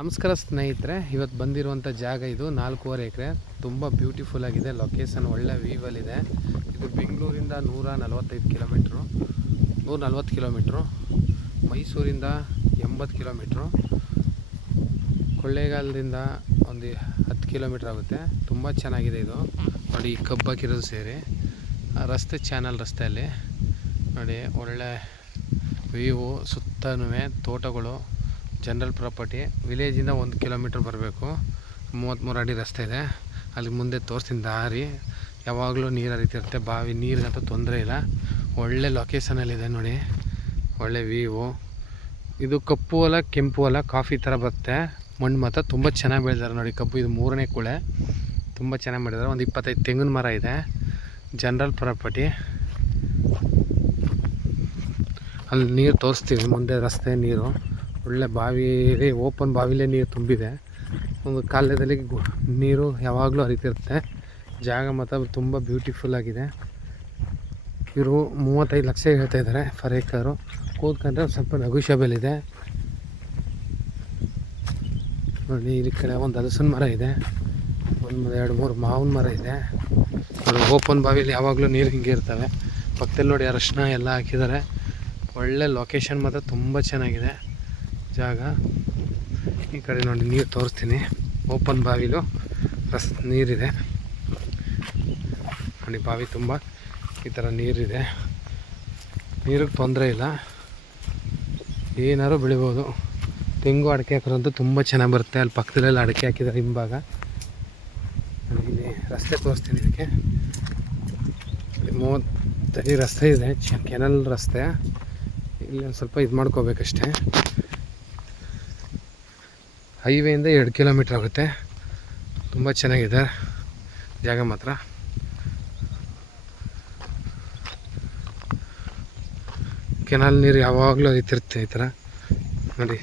ನಮಸ್ಕಾರ ಸ್ನೇಹಿತರೆ, ಇವತ್ತು ಬಂದಿರುವಂಥ ಜಾಗ ಇದು 4.5 ಎಕರೆ. ತುಂಬ ಬ್ಯೂಟಿಫುಲ್ ಆಗಿದೆ. ಲೊಕೇಶನ್ ಒಳ್ಳೆ ವ್ಯೂವಲ್ಲಿದೆ. ಇದು ಬೆಂಗಳೂರಿಂದ 145 ಕಿಲೋಮೀಟ್ರು, 140 ಕಿಲೋಮೀಟ್ರು, ಮೈಸೂರಿಂದ 80 ಕಿಲೋಮೀಟ್ರು, ಕೊಳ್ಳೇಗಾಲದಿಂದ ಒಂದು 10 ಕಿಲೋಮೀಟ್ರ್ ಆಗುತ್ತೆ. ತುಂಬ ಚೆನ್ನಾಗಿದೆ ಇದು ನೋಡಿ. ಕಬ್ಬು ಹಾಕಿರೋದು ಸೇರಿ ರಸ್ತೆ, ಚಾನಲ್ ರಸ್ತೆಯಲ್ಲಿ ನೋಡಿ ಒಳ್ಳೆ ವ್ಯೂವು. ಸುತ್ತನೂ ತೋಟಗಳು, ಜನರಲ್ ಪ್ರಾಪರ್ಟಿ. ವಿಲೇಜಿಂದ 1 ಕಿಲೋಮೀಟ್ರ್ ಬರಬೇಕು. 33 ಅಡಿ ರಸ್ತೆ ಇದೆ. ಅಲ್ಲಿ ಮುಂದೆ ತೋರಿಸ್ತೀನಿ ದಾರಿ. ಯಾವಾಗಲೂ ನೀರು ಹರಿತಿರುತ್ತೆ. ಬಾವಿ ನೀರಿಗಂತೂ ತೊಂದರೆ ಇಲ್ಲ. ಒಳ್ಳೆ ಲೊಕೇಶನಲ್ಲಿದೆ ನೋಡಿ. ಒಳ್ಳೆ ವ್ಯೂವು. ಇದು ಕಪ್ಪು ಹೊಲ, ಕೆಂಪು ಹೊಲ, ಕಾಫಿ ಥರ ಬರುತ್ತೆ. ಮಣ್ಣು ಮಾತ್ರ ತುಂಬ ಚೆನ್ನಾಗಿ ಬೆಳೆದಾರೆ ನೋಡಿ. ಕಬ್ಬು ಇದು 3ನೇ ಕುಳೆ. ತುಂಬ ಚೆನ್ನಾಗಿ ಮಾಡಿದ್ದಾರೆ. ಒಂದು 25 ತೆಂಗಿನ ಮರ ಇದೆ. General property. ಅಲ್ಲಿ ನೀರು ತೋರಿಸ್ತೀವಿ. ಮುಂದೆ ರಸ್ತೆ, ನೀರು ಒಳ್ಳೆ ಬಾವಿ, ಓಪನ್ ಬಾವಿಲೇ ನೀರು ತುಂಬಿದೆ. ಒಂದು ಕಾಲದಲ್ಲಿ ನೀರು ಯಾವಾಗಲೂ ಹರಿತಿರುತ್ತೆ. ಜಾಗ ಮಾತ್ರ ತುಂಬ ಬ್ಯೂಟಿಫುಲ್ ಆಗಿದೆ. ಇವರು 35 ಲಕ್ಷ ಹೇಳ್ತಾ ಇದ್ದಾರೆ ಫರ್ ಏಕರು. ಕೂತ್ಕೊಂಡ್ರೆ ಸ್ವಲ್ಪ ನೆಗೋಷಿಯಬಲ್ ಇದೆ ನೋಡಿ. ಈ ಕಡೆ ಒಂದು ಹಲಸಿನ ಮರ ಇದೆ, ಒಂದು 2-3 ಮಾವಿನ ಮರ ಇದೆ ನೋಡಿ. ಓಪನ್ ಬಾವಿಲಿ ಯಾವಾಗಲೂ ನೀರು ಹಿಂಗೆ ಇರ್ತವೆ. ಪಕ್ಕದಲ್ಲಿ ನೋಡಿ ಅರಶಿನ ಎಲ್ಲ ಹಾಕಿದ್ದಾರೆ. ಒಳ್ಳೆ ಲೊಕೇಶನ್ ಮಾತ್ರ ತುಂಬ ಚೆನ್ನಾಗಿದೆ ಜಾಗ. ಈ ಕಡೆ ನೋಡಿ ನೀರು ತೋರಿಸ್ತೀನಿ. ಓಪನ್ ಬಾವಿಲು ನೀರಿದೆ ನೋಡಿ. ಬಾವಿ ತುಂಬ ಈ ಥರ ನೀರಿದೆ. ನೀರಿಗೆ ತೊಂದರೆ ಇಲ್ಲ, ಏನಾದ್ರು ಬೆಳಿಬೋದು. ತೆಂಗು, ಅಡಿಕೆ ಹಾಕೋರಂತೂ ತುಂಬ ಚೆನ್ನಾಗಿ ಬರುತ್ತೆ. ಅಲ್ಲಿ ಪಕ್ಕದಲ್ಲೆಲ್ಲ ಅಡಿಕೆ ಹಾಕಿದ್ದಾರೆ ಹಿಂಭಾಗ. ಇಲ್ಲಿ ರಸ್ತೆ ತೋರಿಸ್ತೀನಿ. ಇದಕ್ಕೆ 30 ಅಡಿ ರಸ್ತೆ ಇದೆ, ಕೆನಲ್ ರಸ್ತೆ. ಇಲ್ಲಿ ಒಂದು ಸ್ವಲ್ಪ ಇದು ಮಾಡ್ಕೋಬೇಕಷ್ಟೇ. ಹೈವೇಯಿಂದ 2 ಕಿಲೋಮೀಟ್ರ್ ಆಗುತ್ತೆ. ತುಂಬ ಚೆನ್ನಾಗಿದೆ ಜಾಗ ಮಾತ್ರ. ಕೆನಾಲ್ ನೀರು ಯಾವಾಗಲೂ ಹರಿತಿರುತ್ತೆ ಈ ಥರ ನೋಡಿ.